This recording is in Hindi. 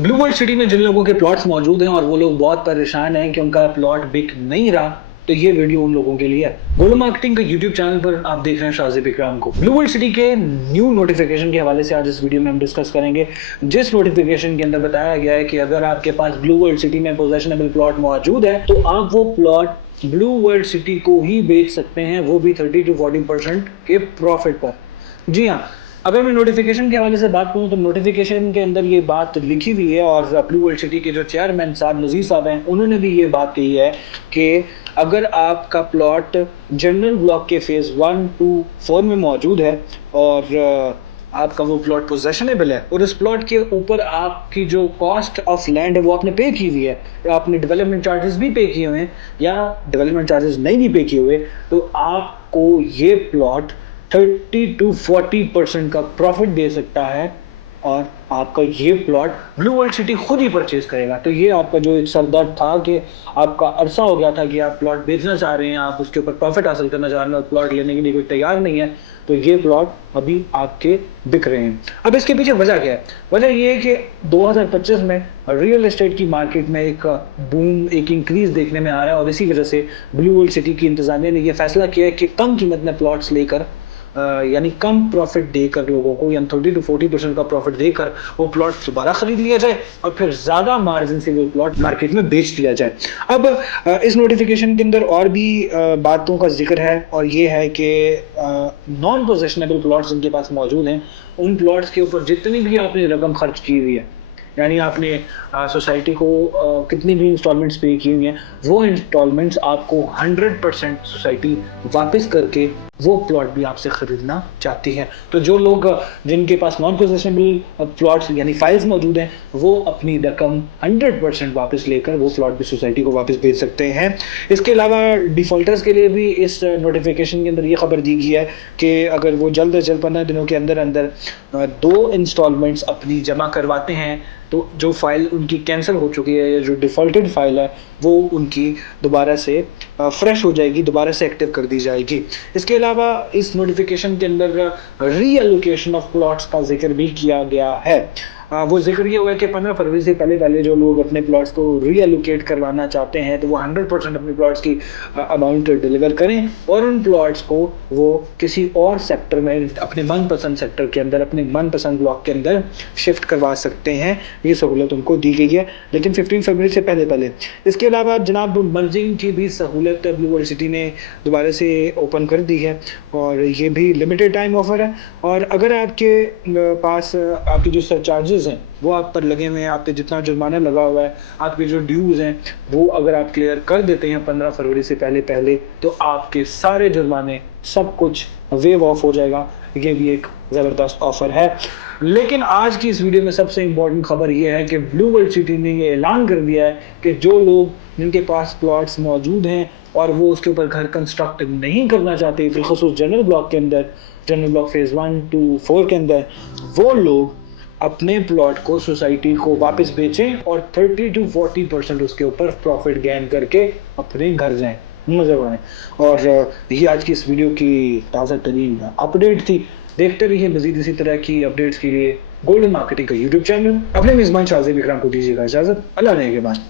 ब्लू वर्ल्ड सिटी में जिन लोगों के प्लॉट्स मौजूद हैं और वो लोग बहुत परेशान हैं कि उनका प्लॉट बिक नहीं रहा, तो ये वीडियो उन लोगों के लिए है। गोल्ड मार्केटिंग का यूट्यूब चैनल पर आप देख रहे हैं शाजिब इकराम को। ब्लू वर्ल्ड सिटी के न्यू नोटिफिकेशन के हवाले से आज इस वीडियो में हम डिस्कस करेंगे, जिस नोटिफिकेशन के अंदर बताया गया है कि अगर आपके पास ब्लू वर्ल्ड सिटी में पोजेशनेबल प्लॉट मौजूद है तो आप वो प्लॉट ब्लू वर्ल्ड सिटी को ही बेच सकते हैं, वो भी 30 to 40% के प्रॉफिट पर। जी हाँ, अगर मैं नोटिफिकेशन के हवाले से बात करूं तो नोटिफिकेशन के अंदर ये बात लिखी हुई है और ब्लू वर्ल्ड सिटी के जो चेयरमैन साहब नज़ीर साहब हैं उन्होंने भी ये बात कही है कि अगर आपका प्लॉट जनरल ब्लॉक के फेज़ 1 to 4 में मौजूद है और आपका वो प्लॉट पोजेशनेबल है और उस प्लॉट के ऊपर आपकी जो कॉस्ट ऑफ लैंड है वो आपने पे की हुई है, या आपने डेवलपमेंट चार्जेस भी पे किए हुए हैं या डेवलपमेंट चार्जेस नहीं भी पे किए हुए, तो आपको ये प्लॉट 30 to 40% का प्रॉफिट दे सकता है और आपका ये प्लॉट ब्लू वर्ल्ड सिटी खुद ही परचेज करेगा। तो ये आपका जो एक सरदर्द था कि आपका अरसा हो गया था कि आप प्लॉट बेचना चाह रहे हैं, आप उसके ऊपर प्रॉफिट हासिल करना चाह रहे हैं और प्लॉट लेने के लिए कोई तैयार नहीं है, तो ये प्लॉट अभी आपके बिक रहे हैं। अब इसके पीछे वजह क्या है? वजह ये है कि 2025 में रियल एस्टेट की मार्केट में एक बूम, एक इंक्रीज देखने में आ रहा है और इसी वजह से ब्लू वर्ल्ड सिटी की इंतजामिया ने यह फैसला किया है कि कम कीमत में प्लॉट्स लेकर यानी कम प्रॉफिट देकर लोगों को, यानी 30 to 40% का प्रॉफिट देकर वो प्लॉट दोबारा खरीद लिया जाए और फिर ज़्यादा मार्जिन से वो प्लॉट मार्केट में बेच दिया जाए। अब इस नोटिफिकेशन के अंदर और भी बातों का जिक्र है और ये है कि नॉन पोजेशनेबल प्लॉट्स जिनके पास मौजूद हैं उन प्लॉट्स के ऊपर जितनी भी आपने रकम खर्च की हुई है, यानी आपने सोसाइटी को कितनी भी इंस्टॉलमेंट्स पे की हुई हैं, वो इंस्टॉलमेंट्स आपको 100% सोसाइटी वापस करके वो प्लॉट भी आपसे ख़रीदना चाहती है। तो जो लोग जिनके पास नॉन पोजेशनेबल प्लॉट्स यानी फाइल्स मौजूद हैं वो अपनी रकम 100% वापस लेकर वो प्लॉट भी सोसाइटी को वापस भेज सकते हैं। इसके अलावा डिफ़ॉल्टर्स के लिए भी इस नोटिफिकेशन के अंदर ये खबर दी गई है कि अगर वो जल्द से जल्द 15 दिनों के अंदर अंदर 2 इंस्टॉलमेंट्स अपनी जमा करवाते हैं तो जो फाइल उनकी कैंसिल हो चुकी है या जो डिफ़ॉल्टेड फाइल है वो उनकी दोबारा से फ्रेश हो जाएगी, दोबारा से एक्टिव कर दी जाएगी। इसके अलावा इस नोटिफिकेशन के अंदर रीएलोकेशन ऑफ प्लॉट्स का जिक्र भी किया गया है। वो जिक्र ये हुआ है कि 15 फरवरी से पहले जो लोग अपने प्लॉट्स को रीएलोकेट करवाना चाहते हैं तो वो 100% अपने प्लॉट्स की अमाउंट डिलीवर करें और उन प्लॉट्स को वो किसी और सेक्टर में, अपने मनपसंद सेक्टर के अंदर, अपने मनपसंद ब्लॉक के अंदर शिफ्ट करवा सकते हैं। ये सहूलत उनको दी गई है, लेकिन 15 फरवरी से पहले। इसके अलावा जनाब मर्जिंग की भी सहूलत ब्लू वर्ल्ड सिटी ने दोबारा से ओपन कर दी है और ये भी लिमिटेड टाइम ऑफर है। और अगर आपके पास आपकी जो सरचार्जेस हैं वो आप पर लगे हुए हैं, आप पे जितना जुर्माना लगा हुआ है, आपके जो ड्यूज़ हैं वो अगर आप क्लियर कर देते हैं 15 फरवरी से पहले तो आपके सारे जुर्माने सब कुछ वेव ऑफ हो जाएगा। ये भी एक ज़बरदस्त ऑफ़र है। लेकिन आज की इस वीडियो में सबसे इम्पोर्टेंट खबर ये है कि ब्लू वर्ल्ड सिटी ने ये ऐलान कर दिया है कि जो लोग जिनके पास प्लॉट्स मौजूद हैं और वो उसके ऊपर घर कंस्ट्रक्ट नहीं करना चाहते, बिलखुसूस जनरल ब्लॉक के अंदर, जनरल ब्लॉक फेज़ 1 to 4 के अंदर, वो लोग अपने प्लॉट को सोसाइटी को वापस बेचें और 30 to 40% उसके ऊपर प्रॉफिट गेन करके अपने घर जाएं, मज़े उड़ाएं। और ये आज की इस वीडियो की ताज़ा तरीन अपडेट थी। देखते रहिए मज़ीद इसी तरह की अपडेट्स के लिए गोल्डन मार्केटिंग का यूट्यूब चैनल। अपने मेज़बान शाजिब इकराम को दीजिएगा इजाज़त। अल्लाह ने के बाद।